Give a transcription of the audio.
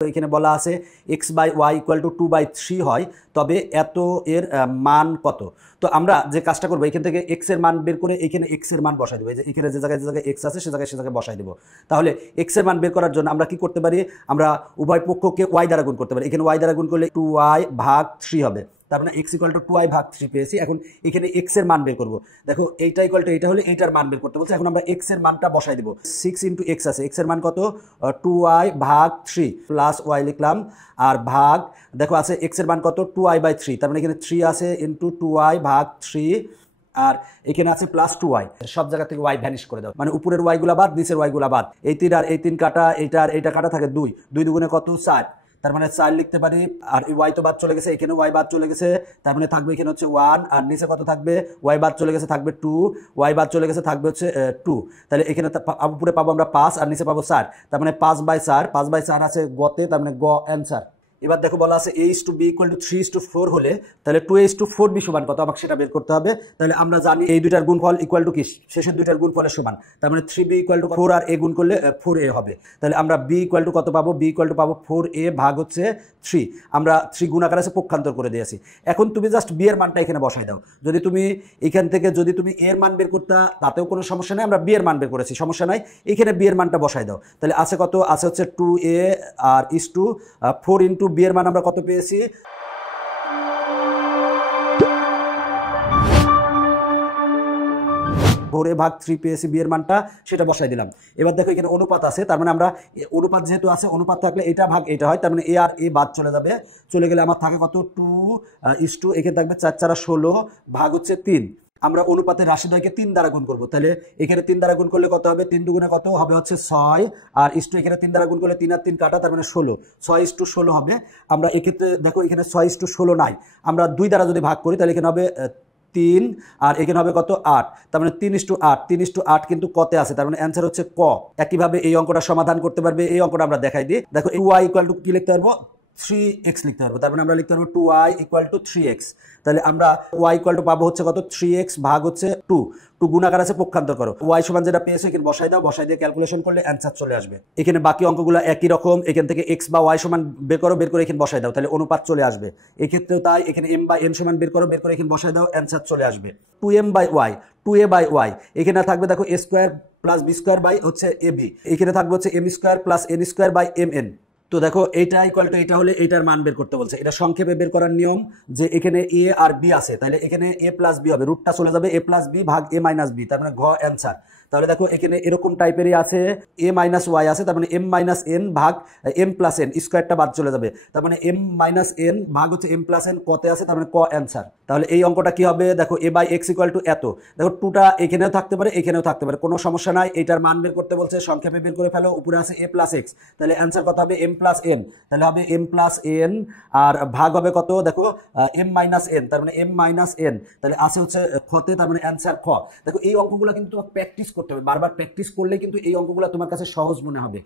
এখানে বলা আছে x/y = 2/3 হয়, তবে এত এর মান কত। তো আমরা যে কাজটা করবো, এখান থেকে x এর মান বের করে এখানে x এর মান বসাই দেবো। এখানে যে জায়গায় x আছে সে জায়গায় বসাই দেবো। তাহলে x এর মান বের করার জন্য আমরা কি করতে পারি, আমরা উভয় পক্ষকে y দ্বারা গুণ করতে পারি। এখানে y দ্বারা গুণ করলে 2y/3 হবে। তার মানে x = 2y/3 পেয়েছি। এখন এখানে x এর মান বের করব। দেখো এইটা এইটা হলে এইটার মান বের করতে বলছে। এখন আমরা x এর মানটা বসাই দেব। 6 × x আছে, x এর মান কত, 2y/3 প্লাস y লিখলাম, আর ভাগ দেখো আছে x এর মান কত, 2y/3, তার মানে এখানে 3 আছে ইন্টু 2y/3, আর এখানে আছে প্লাস 2y। সব জায়গা থেকে y ভ্যানিশ করে দাও, মানে উপরের y গুলা বাদ, নিচের y গুলা বাদ। এই 3 আর এই 3 কাটা, এইটা আর এইটা কাটা থাকে 2, 2 দুগুণে কত, 4। তার মানে 4 লিখতে পারি। আর y তো বাদ চলে গেছে, এখানে y বাদ চলে গেছে, তার মানে থাকবে এখানে হচ্ছে 1, আর নিচে কত থাকবে, y বাদ চলে গেছে থাকবে 2, y বাদ চলে গেছে থাকবে হচ্ছে 2। তাহলে এখানে উপরে পাবো আমরা 5 আর নিচে পাবো 4, তার মানে 5/4, 5/4 আছে গতে, তার মানে গ অ্যান্সার। এবার দেখো বলা আছে a/b = 3/4 হলে তাহলে 2a/4b সমান কত, আমাকে সেটা বের করতে হবে। তাহলে আমরা জানি এই দুইটার গুণফল ইকুয়াল টু কি, শেষের দুইটার গুণফলের সমান। তার মানে 3b = 4 আর a গুণ করলে 4a হবে। তাহলে আমরা b = কত পাবো, b = পাবো 4a ভাগ হচ্ছে 3। আমরা 3 গুণ আকারে পক্ষান্তর করে দিয়েছি। এখন তুমি জাস্ট b এর মানটা এখানে বসাই দাও। যদি তুমি এখান থেকে যদি তুমি a এর মান বের করতে, তাতেও কোনো সমস্যা নেই, আমরা b এর মান বের করেছি, সমস্যা নাই। এখানে b এর মানটা বসাই দাও। তাহলে আছে কত, আছে হচ্ছে 2a R is to 4 × b এর মান আমরা কত পেয়েছি, 4a/3 পেয়েছি b এর মানটা, সেটা বসাই দিলাম। এবার দেখো এখানে অনুপাত আছে, তার মানে আমরা অনুপাত যেহেতু আছে, অনুপাত থাকলে এটা ভাগ এটা হয়, তার মানে a আর a বাদ চলে যাবে। চলে গেলে আমার থাকে কত, 2 এখানে থাকবে 4 × 4 = 16 ভাগ হচ্ছে 3। আমরা অনুপাতের রাশিদ্বয়কে 3 দ্বারা গুণ করব। তাহলে এখানে 3 দ্বারা গুণ করলে কত হবে, 3 দুগুণে কত হবে হচ্ছে 6, আর ইস্টু এখানে 3 দ্বারা গুণ করলে 3 আর 3 কাটা, তার মানে 16, 6:16 হবে। আমরা এক্ষেত্রে দেখো এখানে 6:16 নাই, আমরা 2 দ্বারা যদি ভাগ করি তাহলে এখানে হবে 3, আর এখানে হবে কত, 8, তার মানে 3:8, 3:8 কিন্তু কতে আছে, তার মানে অ্যান্সার হচ্ছে ক। একইভাবে এই অঙ্কটা সমাধান করতে পারবে, এই অঙ্কটা আমরা দেখাই দিই। দেখো 2y = কি লিখতে পারবো, 3x লিখতে পারবো। তার মানে আমরা লিখতে পারবো 2y = 3x। তাহলে আমরা y = পাবো হচ্ছে কত, 3x ভাগ হচ্ছে 2, 2 গুণাকার আছে পক্ষান্তর করো, y সমান যেটা পেয়েছো এখানে বসাই দাও, বসাই দিয়ে ক্যালকুলেশন করলে অ্যান্সার চলে আসবে। এখানে বাকি অঙ্কগুলো একই রকম, এখান থেকে x বা y সমান বের করো, বের করে এখানে বসাই দাও, তাহলে অনুপাত চলে আসবে। এক্ষেত্রেও তাই, এখানে m/n সমান বের করো, বের করে এখানে বসাই দাও, অ্যান্সার চলে আসবে। 2m/y, 2a/y, এখানে থাকবে দেখো a² + b² হচ্ছে ab, এখানে থাকবে হচ্ছে m² + n² mn। তো দেখো এইটা এটা হলে এইটার মান বের করতে বলছে। এটা সংক্ষেপে বের করার নিয়ম যে এখানে a আর b আছে, তাহলে এখানে a + b হবে, রুটটা চলে যাবে a + b ভাগ a - b, তার মানে ঘ অ্যান্সার। তাহলে দেখো এখানে এরকম টাইপেরই আছে, a - y আছে, তার মানে m - n ভাগ m + n, স্কয়ারটা বাদ চলে যাবে, তার মানে m - n ভাগ হচ্ছে m + n, কতে আছে, তার মানে ক অ্যান্সার। তাহলে এই অঙ্কটা কি হবে, দেখো a/x = এত, দেখো 2টা এখানেও থাকতে পারে এখানেও থাকতে পারে, কোনো সমস্যা নাই। এটার মান বের করতে বলছে, সংক্ষেপে বের করে ফেলো। উপরে আছে a + x, তাহলে অ্যান্সার কত হবে, m + n, তাহলে হবে m + n, আর ভাগ হবে কত, দেখো m - n, তার মানে m - n, তাহলে আছে হচ্ছে খতে, তার মানে অ্যান্সার খ। দেখো এই অঙ্কগুলো কিন্তু তোমাকে প্র্যাকটিস করতে হবে, বারবার প্র্যাকটিস করলে কিন্তু এই অঙ্কগুলো তোমার কাছে সহজ মনে হবে।